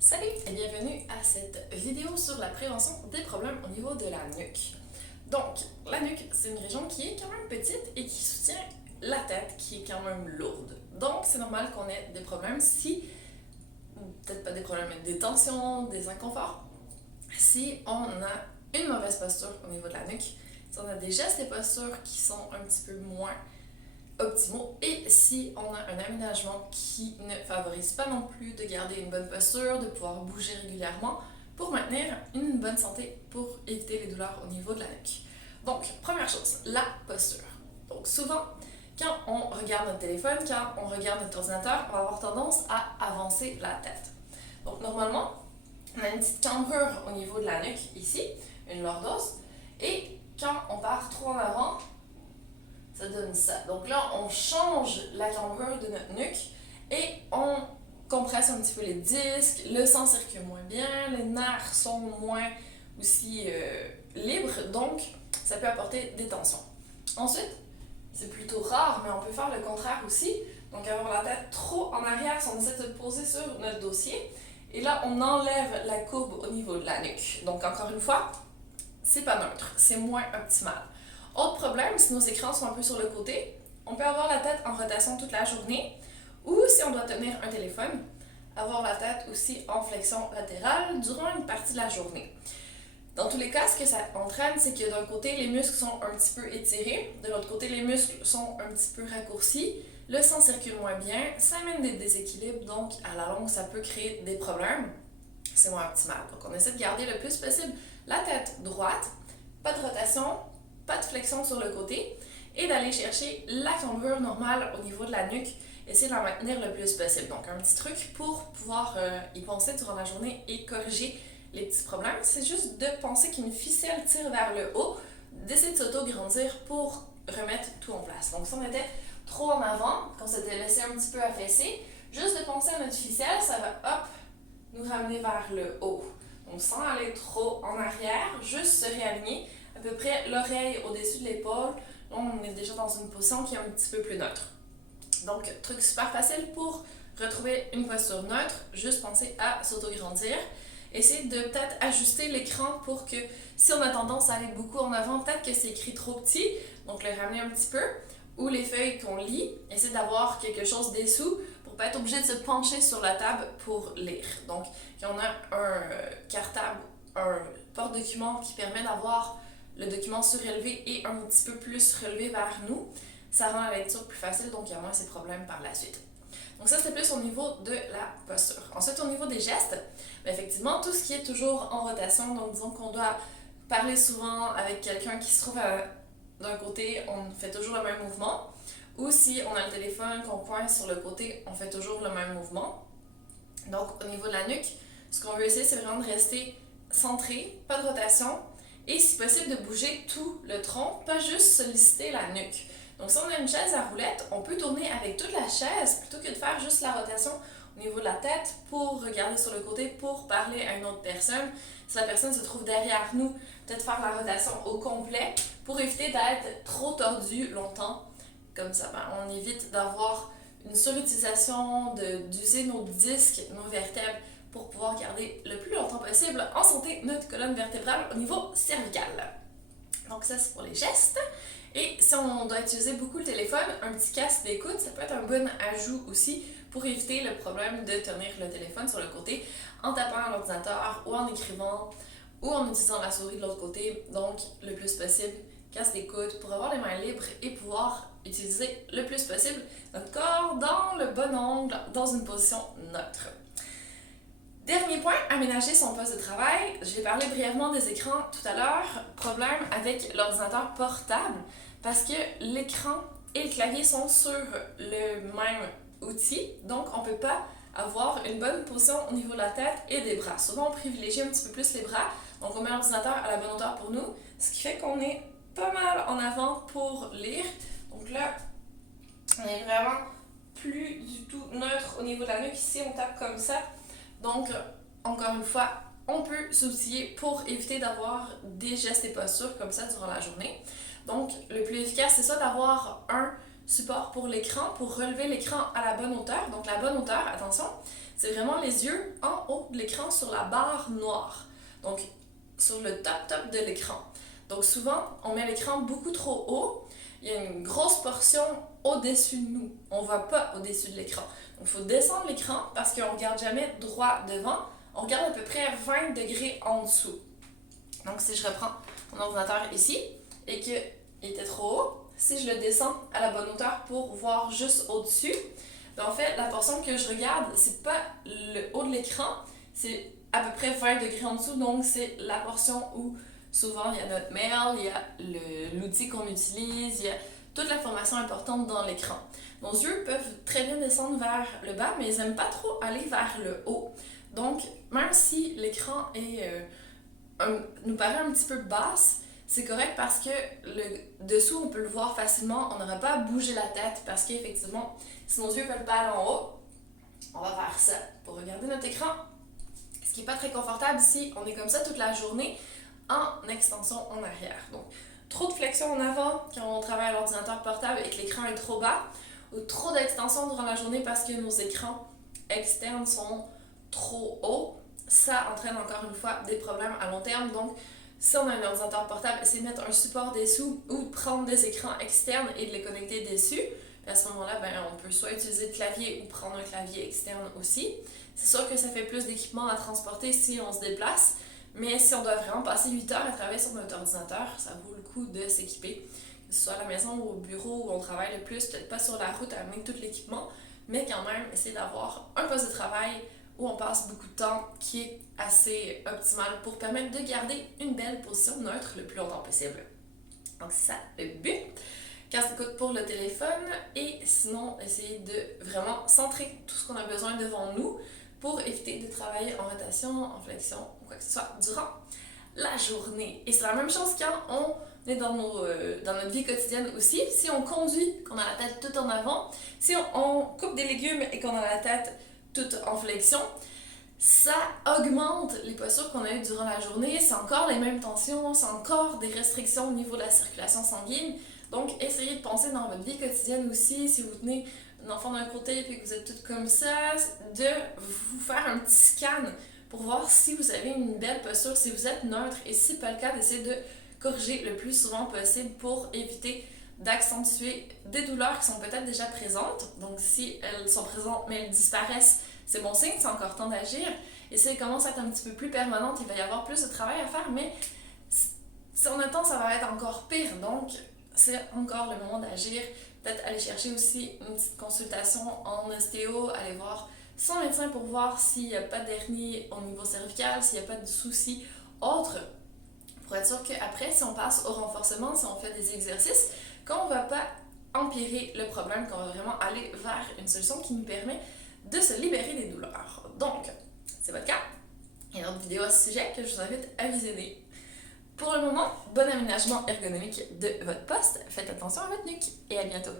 Salut et bienvenue à cette vidéo sur la prévention des problèmes au niveau de la nuque. Donc, la nuque, c'est une région qui est quand même petite et qui soutient la tête qui est quand même lourde. Donc, c'est normal qu'on ait des problèmes si, peut-être pas des problèmes, mais des tensions, des inconforts, si on a une mauvaise posture au niveau de la nuque, si on a des gestes et postures qui sont un petit peu moins optimaux et si on a un aménagement qui ne favorise pas non plus de garder une bonne posture, de pouvoir bouger régulièrement pour maintenir une bonne santé pour éviter les douleurs au niveau de la nuque. Donc, première chose, la posture. Donc, souvent, quand on regarde notre téléphone, quand on regarde notre ordinateur, on va avoir tendance à avancer la tête. Donc, normalement, on a une petite cambrure au niveau de la nuque ici, une lordose, et quand on part trop en avant, ça donne ça. Donc là, on change la cambrure de notre nuque et on compresse un petit peu les disques, le sang circule moins bien, les nerfs sont moins aussi libres, donc ça peut apporter des tensions. Ensuite, c'est plutôt rare, mais on peut faire le contraire aussi. Donc avoir la tête trop en arrière si on essaie de se poser sur notre dossier. Et là, on enlève la courbe au niveau de la nuque. Donc encore une fois, c'est pas neutre, c'est moins optimal. Autre problème, si nos écrans sont un peu sur le côté, on peut avoir la tête en rotation toute la journée, ou si on doit tenir un téléphone, avoir la tête aussi en flexion latérale durant une partie de la journée. Dans tous les cas, ce que ça entraîne, c'est que d'un côté, les muscles sont un petit peu étirés, de l'autre côté, les muscles sont un petit peu raccourcis, le sang circule moins bien, ça amène des déséquilibres, donc à la longue, ça peut créer des problèmes. C'est moins optimal. Donc on essaie de garder le plus possible la tête droite, pas de rotation, pas de flexion sur le côté, et d'aller chercher la cambrure normale au niveau de la nuque, essayer de la maintenir le plus possible. Donc un petit truc pour pouvoir y penser durant la journée et corriger les petits problèmes, c'est juste de penser qu'une ficelle tire vers le haut, d'essayer de s'auto-grandir pour remettre tout en place. Donc si on était trop en avant, qu'on s'était laissé un petit peu affaisser, juste de penser à notre ficelle, ça va hop, nous ramener vers le haut. Donc sans aller trop en arrière, juste se réaligner à peu près l'oreille au-dessus de l'épaule. Là, on est déjà dans une position qui est un petit peu plus neutre. Donc, truc super facile pour retrouver une posture neutre, juste penser à s'auto-grandir. Essayez de peut-être ajuster l'écran pour que si on a tendance à aller beaucoup en avant, peut-être que c'est écrit trop petit, donc le ramener un petit peu. Ou les feuilles qu'on lit, essayez d'avoir quelque chose dessous pour pas être obligé de se pencher sur la table pour lire. Donc, quand on a un cartable, un porte-document qui permet d'avoir le document surélevé et un petit peu plus relevé vers nous, ça rend la lecture plus facile, donc il y a moins ces problèmes par la suite. Donc ça, c'est plus au niveau de la posture. Ensuite, au niveau des gestes, bien, effectivement, tout ce qui est toujours en rotation, donc disons qu'on doit parler souvent avec quelqu'un qui se trouve d'un côté, on fait toujours le même mouvement, ou si on a le téléphone qu'on pointe sur le côté, on fait toujours le même mouvement. Donc au niveau de la nuque, ce qu'on veut essayer, c'est vraiment de rester centré, pas de rotation, et si possible de bouger tout le tronc, pas juste solliciter la nuque. Donc si on a une chaise à roulettes, on peut tourner avec toute la chaise plutôt que de faire juste la rotation au niveau de la tête pour regarder sur le côté, pour parler à une autre personne. Si la personne se trouve derrière nous, peut-être faire la rotation au complet pour éviter d'être trop tordu longtemps. Comme ça, on évite d'avoir une surutilisation, d'user nos disques, nos vertèbres pour pouvoir garder le plus longtemps possible en santé notre colonne vertébrale au niveau cervical. Donc ça, c'est pour les gestes. Et si on doit utiliser beaucoup le téléphone, un petit casque d'écoute, ça peut être un bon ajout aussi pour éviter le problème de tenir le téléphone sur le côté en tapant à l'ordinateur ou en écrivant ou en utilisant la souris de l'autre côté. Donc, le plus possible, casque d'écoute pour avoir les mains libres et pouvoir utiliser le plus possible notre corps dans le bon angle, dans une position neutre. Dernier point, aménager son poste de travail. J'ai parlé brièvement des écrans tout à l'heure. Problème avec l'ordinateur portable parce que l'écran et le clavier sont sur le même outil, donc on ne peut pas avoir une bonne position au niveau de la tête et des bras. Souvent, on privilégie un petit peu plus les bras, donc on met l'ordinateur à la bonne hauteur pour nous, ce qui fait qu'on est pas mal en avant pour lire. Donc là, on est vraiment plus du tout neutre au niveau de la nuque. Ici, on tape comme ça. Donc, encore une fois, on peut s'outiller pour éviter d'avoir des gestes et postures comme ça durant la journée. Donc, le plus efficace, c'est ça d'avoir un support pour l'écran, pour relever l'écran à la bonne hauteur. Donc, la bonne hauteur, attention, c'est vraiment les yeux en haut de l'écran sur la barre noire. Donc, sur le top de l'écran. Donc souvent, on met l'écran beaucoup trop haut. Il y a une grosse portion au-dessus de nous. On ne voit pas au-dessus de l'écran. Donc il faut descendre l'écran parce qu'on ne regarde jamais droit devant. On regarde à peu près 20 degrés en dessous. Donc si je reprends mon ordinateur ici et qu'il était trop haut, si je le descends à la bonne hauteur pour voir juste au-dessus, ben en fait, la portion que je regarde, c'est pas le haut de l'écran, c'est à peu près 20 degrés en dessous. Donc c'est la portion où souvent il y a notre mail, il y a l'outil qu'on utilise, il y a toute l'information importante dans l'écran. Nos yeux peuvent très bien descendre vers le bas, mais ils n'aiment pas trop aller vers le haut. Donc, même si l'écran nous paraît un petit peu basse, c'est correct parce que le dessous, on peut le voir facilement. On n'aura pas à bouger la tête parce qu'effectivement, si nos yeux ne veulent pas aller en haut, on va faire ça pour regarder notre écran. Ce qui n'est pas très confortable si on est comme ça toute la journée en extension en arrière. Donc, trop de flexion en avant quand on travaille à l'ordinateur portable et que l'écran est trop bas, ou trop d'extension durant la journée parce que nos écrans externes sont trop hauts, ça entraîne encore une fois des problèmes à long terme. Donc, si on a un ordinateur portable, essayez de mettre un support dessous ou de prendre des écrans externes et de les connecter dessus. Puis à ce moment-là, on peut soit utiliser le clavier ou prendre un clavier externe aussi. C'est sûr que ça fait plus d'équipement à transporter si on se déplace, mais si on doit vraiment passer 8 heures à travailler sur notre ordinateur, ça vaut le coup de s'équiper. Que ce soit à la maison ou au bureau où on travaille le plus, peut-être pas sur la route à amener tout l'équipement, mais quand même essayer d'avoir un poste de travail où on passe beaucoup de temps qui est assez optimal pour permettre de garder une belle position neutre le plus longtemps possible. Donc c'est ça le but. Casse d'écoute pour le téléphone et sinon essayer de vraiment centrer tout ce qu'on a besoin devant nous pour éviter de travailler en rotation, en flexion ou quoi que ce soit durant la journée. Et c'est la même chose quand on est dans notre vie quotidienne aussi. Si on conduit, qu'on a la tête toute en avant, si on coupe des légumes et qu'on a la tête toute en flexion, ça augmente les postures qu'on a eues durant la journée. C'est encore les mêmes tensions, c'est encore des restrictions au niveau de la circulation sanguine. Donc, essayez de penser dans votre vie quotidienne aussi, si vous tenez un enfant d'un côté et que vous êtes toutes comme ça, de vous faire un petit scan pour voir si vous avez une belle posture, si vous êtes neutre, et si pas le cas, d'essayer de corriger le plus souvent possible pour éviter d'accentuer des douleurs qui sont peut-être déjà présentes. Donc si elles sont présentes mais elles disparaissent, c'est bon signe, c'est encore temps d'agir. Et si elles commencent à être un petit peu plus permanentes, il va y avoir plus de travail à faire, mais si on attend, ça va être encore pire. Donc c'est encore le moment d'agir. Peut-être aller chercher aussi une petite consultation en ostéo, aller voir son médecin pour voir s'il n'y a pas d'hernie au niveau cervical, s'il n'y a pas de soucis autres, pour être sûr qu'après, si on passe au renforcement, si on fait des exercices, qu'on ne va pas empirer le problème, qu'on va vraiment aller vers une solution qui nous permet de se libérer des douleurs. Donc, c'est votre cas. Il y a une autre vidéo à ce sujet que je vous invite à visionner. Pour le moment, bon aménagement ergonomique de votre poste. Faites attention à votre nuque et à bientôt.